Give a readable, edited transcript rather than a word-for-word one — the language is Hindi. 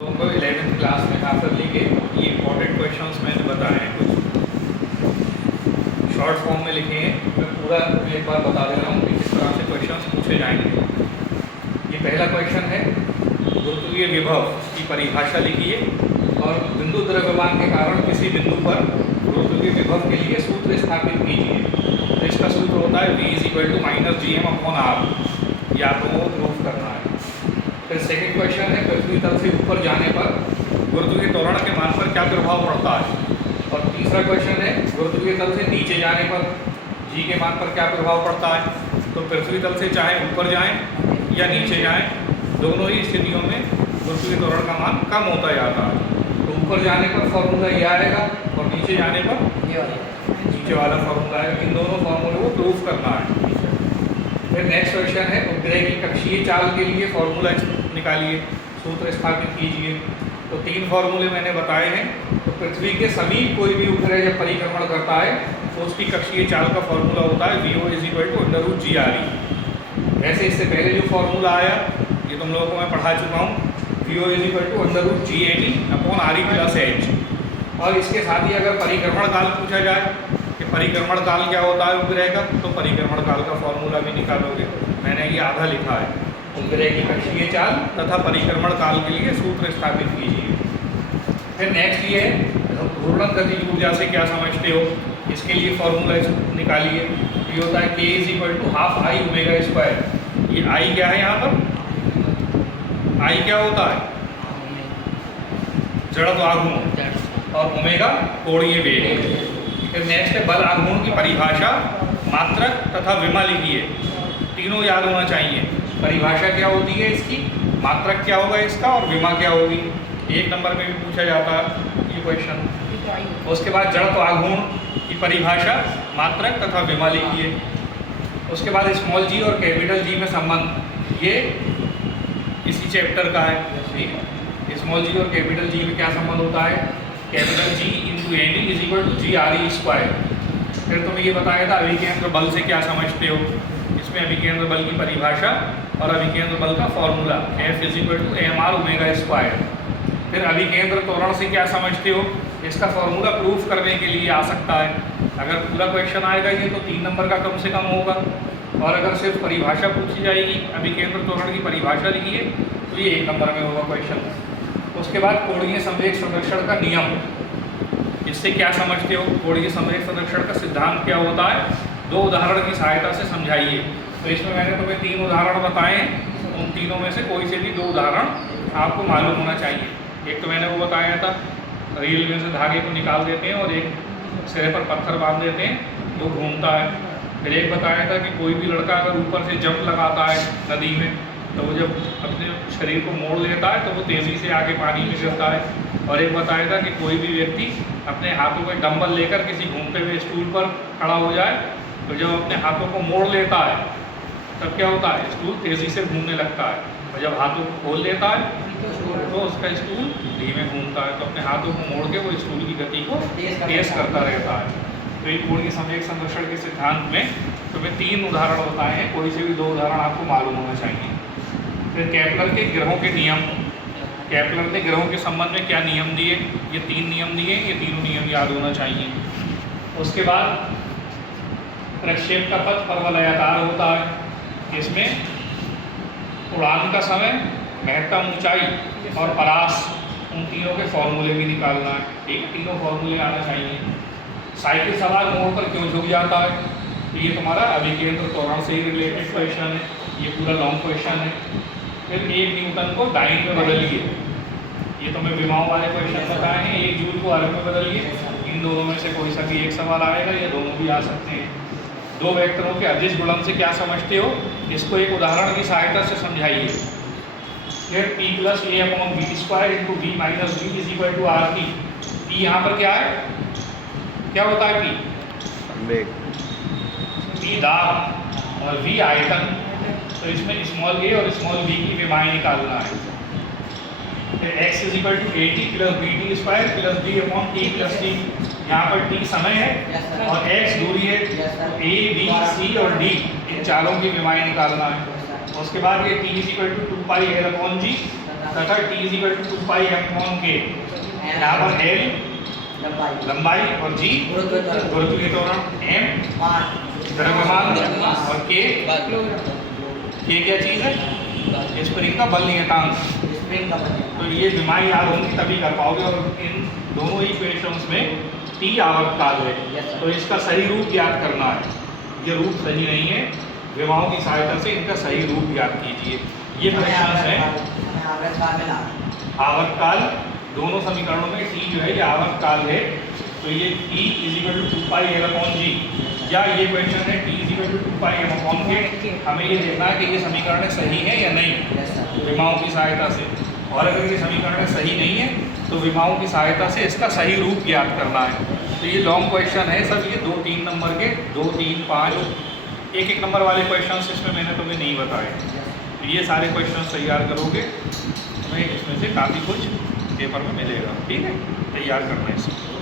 लोगों को 11th क्लास में हाफिजली के ये इंपॉर्टेंट क्वेश्चंस मैंने बताए हैं, कुछ शॉर्ट फॉर्म में लिखे हैं। मैं पूरा एक बार बता दे रहा हूँ कि किस तरह से क्वेश्चंस पूछे जाएंगे। ये पहला क्वेश्चन है, गुरुत्वीय विभव की परिभाषा लिखिए और बिंदु द्रव्यमान के कारण किसी बिंदु पर गुरुत्वीय विभव के लिए सूत्र स्थापित कीजिए। तो इसका सूत्र होता है V = -gm/r। या तो वो प्रूफ करना है। फिर सेकंड क्वेश्चन है, पृथ्वी तल से ऊपर जाने पर गुरुत्वीय त्वरण के मान पर क्या प्रभाव पड़ता है। और तीसरा क्वेश्चन है, गुरुत्वीय तल से नीचे जाने पर g के मान पर क्या प्रभाव पड़ता है। तो पृथ्वी तल से चाहे ऊपर जाएं या नीचे जाएं, दोनों ही स्थितियों में गुरुत्वीय त्वरण का मान कम होता जाता है। तो ऊपर जाने पर फॉर्मूला ये आएगा और नीचे जाने पर नीचे वाला फॉर्मूला आएगा। इन दोनों फॉर्मूले को प्रूफ करना है। फिर नेक्स्ट क्वेश्चन है, उपग्रह की कक्षीय चाल के लिए फॉर्मूला निकालिए, सूत्र स्थापित कीजिए। तो 3 फॉर्मूले मैंने बताए हैं। तो पृथ्वी के समीप कोई भी उपग्रह जब परिक्रमण करता है तो उसकी कक्षीय चाल का फॉर्मूला होता है VO = √GRE। वैसे इससे पहले जो फॉर्मूला आया ये तुम लोगों को मैं पढ़ा चुका हूँ, VO = √GAT/RE+H। और इसके साथ ही अगर परिक्रमण काल पूछा जाए कि परिक्रमण काल क्या होता है उपग्रह का, तो परिक्रमण काल का फॉर्मूला भी निकालोगे। मैंने ये आधा लिखा है, उपग्रह की कक्षीय चाल तथा परिक्रमण काल के लिए सूत्र स्थापित कीजिए। फिर नेक्स्ट ये है, घूर्णन गतिज ऊर्जा से क्या समझते हो, इसके लिए फॉर्मूला निकालिए। ये होता है K = ½ I⍵²। ये I क्या है यहाँ पर, I क्या होता है, जड़त्व आघूर्ण, और ओमेगा कोणीय वेग। फिर नेक्स्ट है, बल आघूर्ण की परिभाषा, मात्रक तथा विमा लिखिए। तीनों याद होना चाहिए। परिभाषा क्या होती है इसकी, मात्रक क्या होगा इसका, और विमा क्या होगी। 1 नंबर में भी पूछा जाता है ये क्वेश्चन। उसके बाद जड़त्व आघूर्ण की परिभाषा, मात्रक तथा विमा लिखिए। उसके बाद स्मॉल g और कैपिटल G में संबंध, ये इसी चैप्टर का है। स्मॉल g और कैपिटल G में क्या संबंध होता है, कैपिटल G × NE = GRE²। फिर तुम्हें ये बताया था अभिकेंद्र बल से क्या समझते हो। इसमें अभिकेंद्र बल की परिभाषा और अभिकेंद्र बल का फॉर्मूला F = mr⍵²। फिर अभिकेंद्र त्वरण से क्या समझते हो, इसका फॉर्मूला प्रूफ करने के लिए आ सकता है। अगर पूरा क्वेश्चन आएगा ये तो 3 नंबर का कम से कम होगा। और अगर सिर्फ परिभाषा पूछी जाएगी, अभिकेंद्र त्वरण की परिभाषा लिखिए, तो ये 1 नंबर में होगा क्वेश्चन। उसके बाद कोणीय संवेग संरक्षण का नियम, इससे क्या समझते हो, कोणीय संवेग संरक्षण का सिद्धांत क्या होता है, 2 उदाहरण की सहायता से समझाइए। तो इसमें मैंने तुम्हें 3 उदाहरण बताए हैं, उन तीनों में से कोई से भी 2 उदाहरण आपको मालूम होना चाहिए। एक तो मैंने वो बताया था, रील में से धागे को निकाल देते हैं और एक सिरे पर पत्थर बांध देते हैं, वो घूमता है। फिर एक बताया था कि कोई भी लड़का अगर ऊपर से जंप लगाता है नदी में, तो वो जब अपने शरीर को मोड़ लेता है तो वो तेज़ी से आगे पानी में गिरता है। और एक बताया था कि कोई भी व्यक्ति अपने हाथों को डंबल लेकर किसी घूमते हुए स्टूल पर खड़ा हो जाए, तो जब अपने हाथों को मोड़ लेता है तब क्या होता है, स्टूल तेज़ी से घूमने लगता है। और जब हाथों को खोल लेता है तो उसका स्टूल धीमे घूमता है। तो अपने हाथों को मोड़ के वो स्टूल की गति को तेज करता रहता है। तो ये कोणीय संवेग संरक्षण के सिद्धांत में तुम्हें 3 उदाहरण बताए हैं, कोई से भी 2 उदाहरण आपको मालूम होना चाहिए। फिर केपलर के ग्रहों के नियम, केपलर ने ग्रहों के संबंध में क्या नियम दिए, ये 3 नियम दिए, ये तीनों नियम याद होना चाहिए। उसके बाद प्रक्षेप का पथ परवलयाकार होता है, इसमें उड़ान का समय, महत्तम ऊंचाई और परास, उन तीनों के फॉर्मूले भी निकालना है। ठीक है, तीनों फॉर्मूले आना चाहिए। साइकिल सवार मोड़ पर क्यों झुक जाता है, ये तुम्हारा अभिकेंद्र त्वरण से ही रिलेटेड क्वेश्चन है, ये पूरा लॉन्ग क्वेश्चन है। फिर 1 न्यूटन को डाइन में बदलिए, ये तुम्हें विमाओं वाले क्वेश्चन बताए हैं। 1 जूल को अर्ग में बदलिए। इन दोनों में से कोई सा भी एक सवाल आएगा, ये दोनों भी आ सकते हैं। 2 वेक्टरों के अदिश गुणन से क्या समझते हो, इसको एक उदाहरण की सहायता से समझाइए। फिर P + A/V² × V - V = RP। P यहाँ पर क्या है, क्या होता है P दाब और V आयतन। तो इसमें स्मॉल a और स्मॉल b की विमाएँ निकालना है। फिर x = 80 + BT² + D/T + T। यहाँ पर T समय है और x दूरी है। A, B, C और D इन चारों की विमाएँ निकालना है। उसके बाद ये T = 2πL/G तथा t is equal to 2 pi m upon k। यहाँ पर l लंबाई और g गुरुत्व के त्वरण, m द्रव्यमान और k क्या चीज़ है? स्प्रिंग का बल नियतांक। तो ये बीमारी याद होंगी तभी कर पाओगे। और इन दोनों ही क्वेश्चंस में t आवर्तकाल है, तो इसका सही रूप ज्ञात करना है। ये रूप सही नहीं है, विमाओं की सहायता से इनका सही रूप ज्ञात कीजिए। ये क्वेश्चंस हैं आवर्तकाल। दोनों समीकरणों में t जो है ये आवर्तकाल है, तो ये t is equal to 2 pi l upon g, या ये क्वेश्चन है t is equal to 2 pi m upon k। हमें ये देखना है कि ये समीकरण सही है या नहीं विमाओं की सहायता से। और अगर ये समीकरण सही नहीं है तो विमाओं की सहायता से इसका सही रूप ज्ञात करना है। तो ये लॉन्ग क्वेश्चन है सब, ये 2-3 नंबर के, 2, 3, 5, 1-1 नंबर वाले क्वेश्चन इसमें मैंने तुम्हें नहीं बताए। तो ये सारे क्वेश्चन तैयार करोगे, तुम्हें इसमें से काफ़ी कुछ पेपर में मिलेगा। ठीक है, तैयार करना है इसको।